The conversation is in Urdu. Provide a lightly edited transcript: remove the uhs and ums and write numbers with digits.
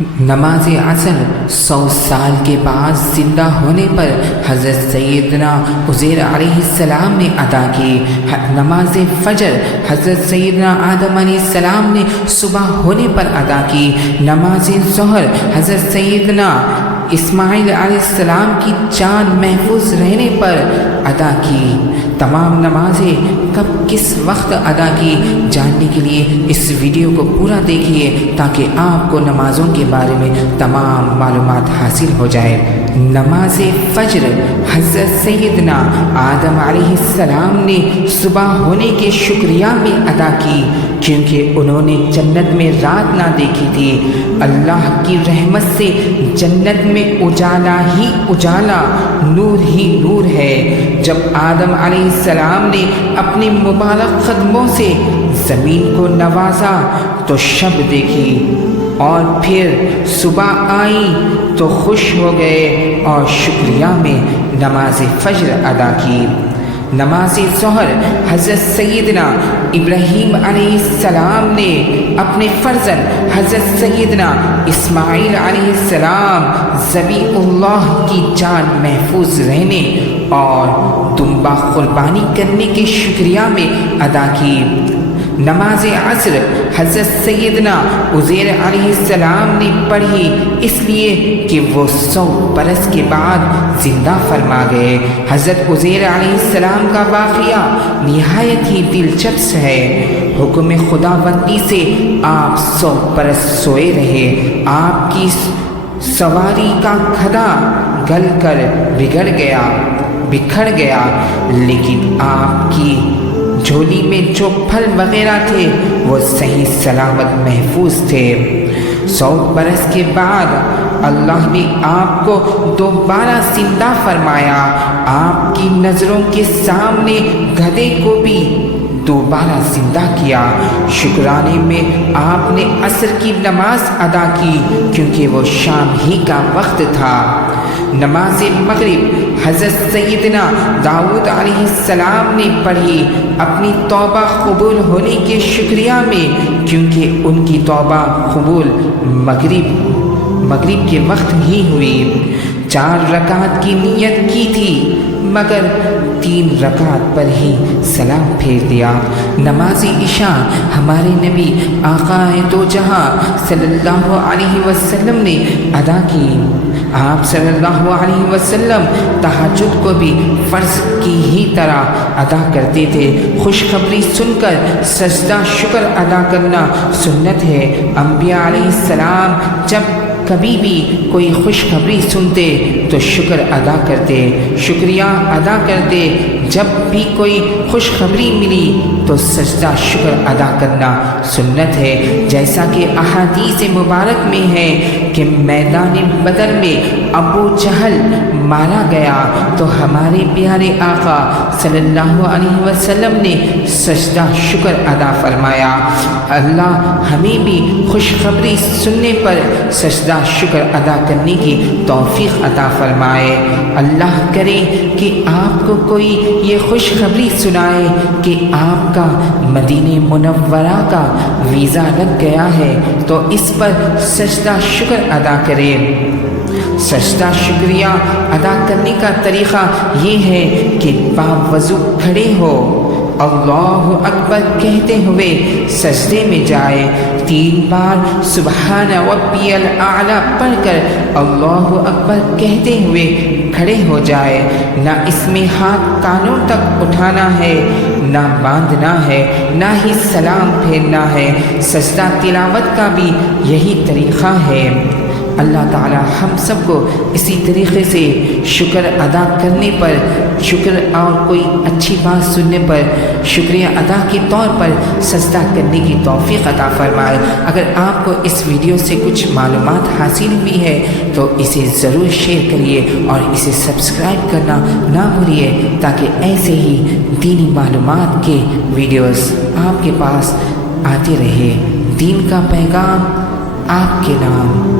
نماز عصر 100 سال کے بعد زندہ ہونے پر حضرت سیدنا عزیر علیہ السلام نے ادا کی۔ نماز فجر حضرت سیدنا آدم علیہ السلام نے صبح ہونے پر ادا کی۔ نماز ظہر حضرت سیدنا اسماعیل علیہ السلام کی جان محفوظ رہنے پر ادا کی۔ تمام نمازیں کب کس وقت ادا کی جاننے کے لیے اس ویڈیو کو پورا دیکھیے تاکہ آپ کو نمازوں کے بارے میں تمام معلومات حاصل ہو جائے۔ نماز فجر حضرت سیدنا آدم علیہ السلام نے صبح ہونے کے شکریہ میں ادا کی، کیونکہ انہوں نے جنت میں رات نہ دیکھی تھی۔ اللہ کی رحمت سے جنت میں اجالا ہی اجالا، نور ہی نور ہے۔ جب آدم علیہ السلام نے اپنے مبارک قدموں سے زمین کو نوازا تو شب دیکھی، اور پھر صبح آئی تو خوش ہو گئے اور شکریہ میں نماز فجر ادا کی۔ نماز ظہر حضرت سیدنا ابراہیم علیہ السلام نے اپنے فرزند حضرت سیدنا اسماعیل علیہ السلام ذبیح اللہ کی جان محفوظ رہنے اور دمبا قربانی کرنے کے شکریہ میں ادا کی۔ نماز عصر حضرت سیدنا عزیر علیہ السلام نے پڑھی، اس لیے کہ وہ 100 برس کے بعد زندہ فرما گئے۔ حضرت عزیر علیہ السلام کا واقعہ نہایت ہی دلچسپ ہے۔ حکم خداوندی سے آپ 100 برس سوئے رہے۔ آپ کی سواری کا گدھا گل کر بکھر گیا، لیکن آپ کی جھولی میں جو پھل وغیرہ تھے وہ صحیح سلامت محفوظ تھے۔ 100 برس کے بعد اللہ نے آپ کو دوبارہ زندہ فرمایا۔ آپ کی نظروں کے سامنے گدھے کو بھی دوبارہ زندہ کیا۔ شکرانے میں آپ نے عصر کی نماز ادا کی، کیونکہ وہ شام ہی کا وقت تھا۔ نماز مغرب حضرت سیدنا داؤد علیہ السلام نے پڑھی، اپنی توبہ قبول ہونے کے شکریہ میں، کیونکہ ان کی توبہ قبول مغرب کے وقت ہی ہوئی۔ 4 رکعت کی نیت کی تھی، مگر 3 رکعت پر ہی سلام پھیر دیا۔ نماز عشاء ہمارے نبی آقا دو جہاں صلی اللہ علیہ وسلم نے ادا کی۔ آپ صلی اللہ علیہ وسلم تہجد کو بھی فرض کی ہی طرح ادا کرتے تھے۔ خوشخبری سن کر سجدہ شکر ادا کرنا سنت ہے۔ انبیاء علیہ السلام جب کبھی بھی کوئی خوشخبری سنتے تو شکر ادا کرتے، شکریہ ادا کرتے۔ جب بھی کوئی خوشخبری ملی تو سجدہ شکر ادا کرنا سنت ہے، جیسا کہ احادیث مبارک میں ہے کہ میدان بدر میں ابو جہل مارا گیا تو ہمارے پیارے آقا صلی اللہ علیہ وسلم نے سجدہ شکر ادا فرمایا۔ اللہ ہمیں بھی خوشخبری سننے پر سجدہ شکر ادا کرنے کی توفیق عطا فرمائے۔ اللہ کرے کہ آپ کو کوئی یہ خوشخبری سنائے کہ آپ کا مدینہ منورہ کا ویزا لگ گیا ہے تو اس پر سجدہ شکر ادا کرے۔ سجدہ شکریہ ادا کرنے کا طریقہ یہ ہے کہ باوضو کھڑے ہو، اللہ اکبر کہتے ہوئے سجدے میں جائے، 3 بار سبحان ربی الاعلی پڑھ کر اللہ اکبر کہتے ہوئے کھڑے ہو جائے۔ نہ اس میں ہاتھ کانوں تک اٹھانا ہے، نہ باندھنا ہے، نہ ہی سلام پھیرنا ہے۔ سجدہ تلاوت کا بھی یہی طریقہ ہے۔ اللہ تعالی ہم سب کو اسی طریقے سے شکر ادا کرنے پر، شکر اور کوئی اچھی بات سننے پر شکریہ ادا کے طور پر سجدہ کرنے کی توفیق عطا فرمائے۔ اگر آپ کو اس ویڈیو سے کچھ معلومات حاصل ہوئی ہے تو اسے ضرور شیئر کریے اور اسے سبسکرائب کرنا نہ بھولیے تاکہ ایسے ہی دینی معلومات کے ویڈیوز آپ کے پاس آتے رہے۔ دین کا پیغام آپ کے نام۔